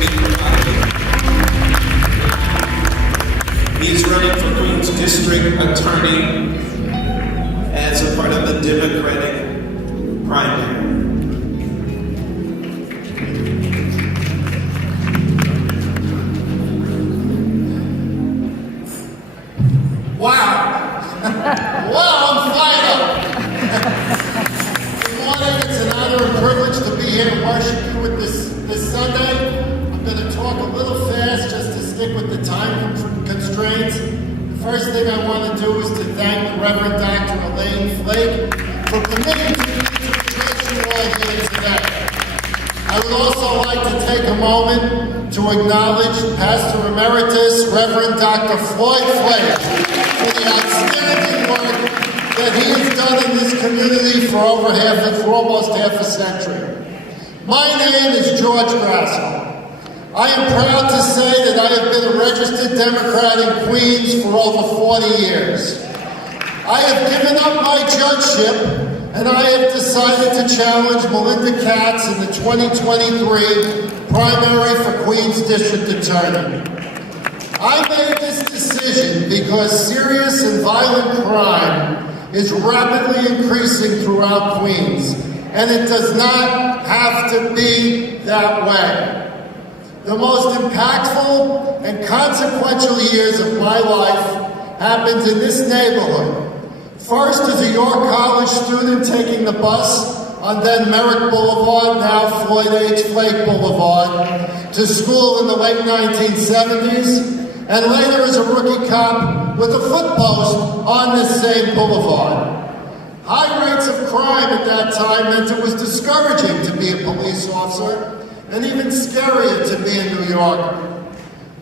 big provocateur. He's running for Queens District Attorney as a part of the Democratic primary. Wow! Wow, I'm fired up! Good morning, it's an honor and privilege to be here to worship you with this Sunday. I'm going to talk a little fast just to stick with the time constraints. The first thing I want to do is to thank the Reverend Dr. Elaine Flake for committing to the interpretation while here today. I would also like to take a moment to acknowledge Pastor Emeritus Reverend Dr. Floyd Flake for the outstanding work that he has done in this community for almost half a century. My name is George Grasso. I am proud to say that I have been a registered Democrat in Queens for over 40 years. I have given up my judgeship and I have decided to challenge Melinda Katz in the 2023 primary for Queens District Attorney. I made this decision because serious and violent crime is rapidly increasing throughout Queens, and it does not have to be that way. The most impactful and consequential years of my life happened in this neighborhood. First as a York College student taking the bus on then Merrick Boulevard, now Floyd H. Flake Boulevard, to school in the late 1970s, and later as a rookie cop with a foot post on this same boulevard. High rates of crime at that time meant it was discouraging to be a police officer, and even scarier to be a New Yorker.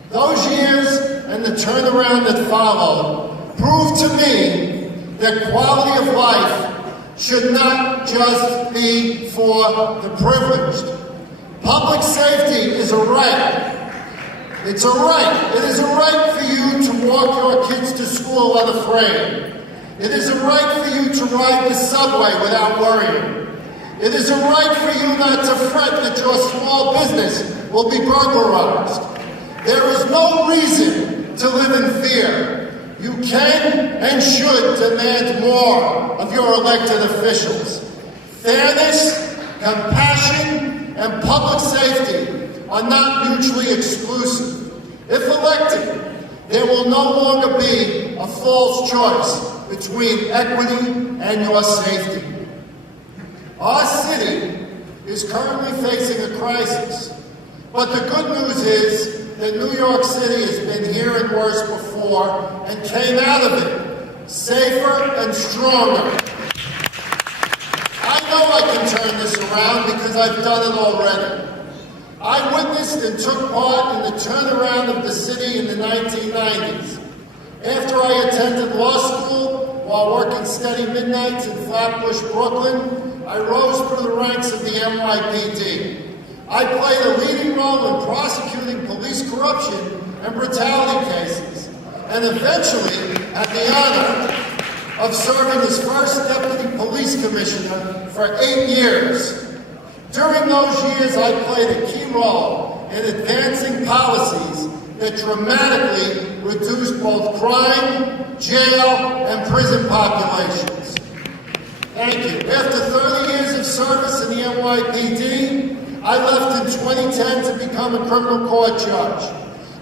Those years and the turnaround that followed proved to me that quality of life should not just be for the privileged. Public safety is a right. It's a right. It is a right for you to walk your kids to school unafraid. It is a right for you to ride the subway without worrying. It is a right for you not to fret that your small business will be burglarized. There is no reason to live in fear. You can and should demand more of your elected officials. Fairness, compassion, and public safety are not mutually exclusive. If elected, there will no longer be a false choice between equity and your safety. Our city is currently facing a crisis, but the good news is that New York City has been here and worse before and came out of it safer and stronger. I know I can turn this around because I've done it already. I witnessed and took part in the turnaround of the city in the 1990s. After I attended law school while working steady midnights in Flatbush, Brooklyn, I rose through the ranks of the NYPD. I played a leading role in prosecuting police corruption and brutality cases, and eventually had the honor of serving as first deputy police commissioner for 8 years. During those years, I played a key role in advancing policies that dramatically reduced both crime, jail, and prison populations. Thank you. After 30 years of service in the NYPD, I left in 2010 to become a criminal court judge.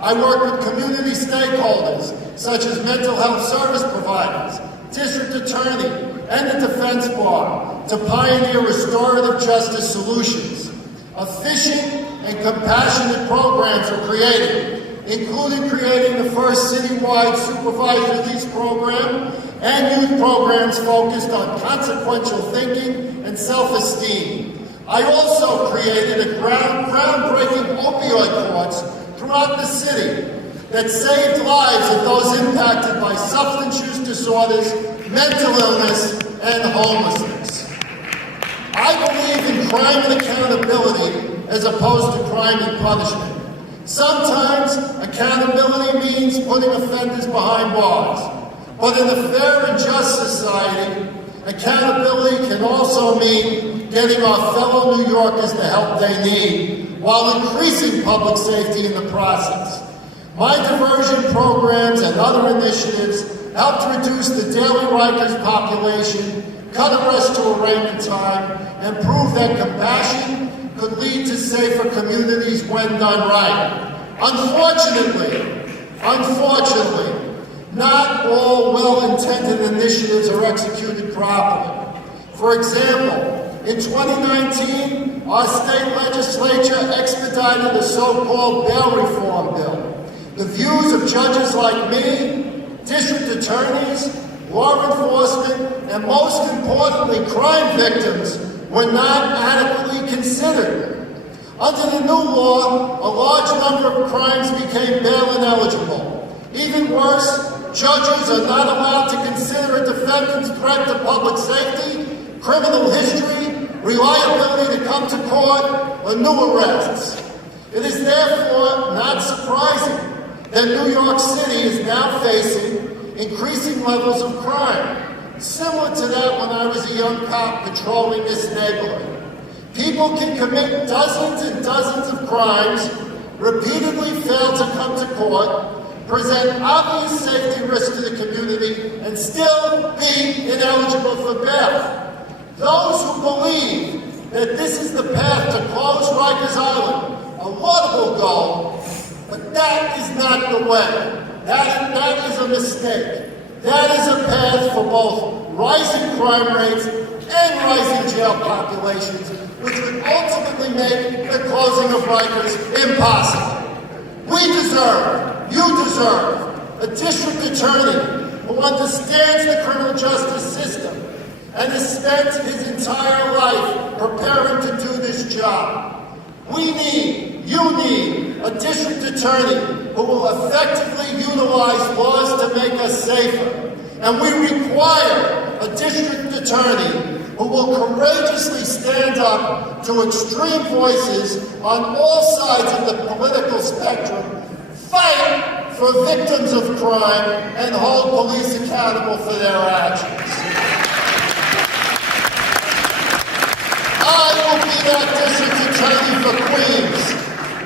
I worked with community stakeholders, such as mental health service providers, district attorney, and the defense bar, to pioneer restorative justice solutions. Efficient and compassionate programs were created, including creating the first citywide supervised release program and youth programs focused on consequential thinking and self-esteem. I also created a groundbreaking opioid courts throughout the city that saved lives of those impacted by substance use disorders, mental illness, and homelessness. I believe in crime and accountability as opposed to crime and punishment. Sometimes accountability means putting offenders behind bars, but in a fair and just society, accountability can also mean getting our fellow New Yorkers the help they need while increasing public safety in the process. My diversion programs and other initiatives helped reduce the daily Rikers population, cut arrest to arraignment time, and prove that compassion could lead to safer communities when done right. Unfortunately, not all well-intended initiatives are executed properly. For example, in 2019, our state legislature expedited a so-called bail reform bill. The views of judges like me, district attorneys, law enforcement, and most importantly, crime victims were not adequately considered. Under the new law, a large number of crimes became bail ineligible. Even worse, judges are not allowed to consider a defendant's threat to public safety, criminal history, reliability to come to court, or new arrests. It is therefore not surprising that New York City is now facing increasing levels of crime, similar to that when I was a young cop patrolling this neighborhood. People can commit dozens and dozens of crimes, repeatedly fail to come to court, present obvious safety risks to the community, and still be ineligible for bail. Those who believe that this is the path to close Rikers Island, a laudable goal, but that is not the way. That is a mistake. That is a path for both rising crime rates and rising jail populations, which would ultimately make the closing of Rikers impossible. You deserve a district attorney who understands the criminal justice system and has spent his entire life preparing to do this job. You need a district attorney who will effectively utilize laws to make us safer. And we require a district attorney who will courageously stand up to extreme voices on all sides of the political spectrum, fight for victims of crime, and hold police accountable for their actions. I will be that district attorney for Queens.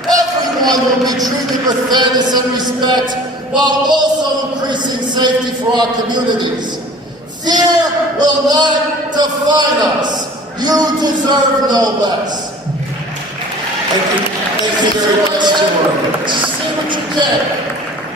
Everyone will be treated with fairness and respect while also increasing safety for our communities. Fear will not define us. You deserve no less. Thank you very much, George. You see what you get.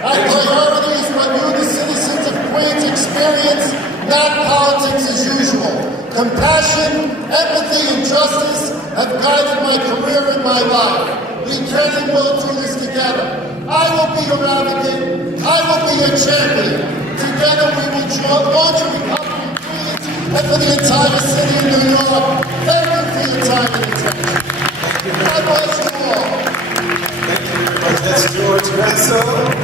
Our priority is what you, the citizens of Queens, experience, not politics as usual. Compassion, empathy, and justice have guided my career and my life. We can and will do this together. I will be your advocate. I will be your champion. Together we will launch a republic in Queens and for the entire city of New York. Thank you for your time and attention. God bless you all. Thank you very much. That's George Grasso.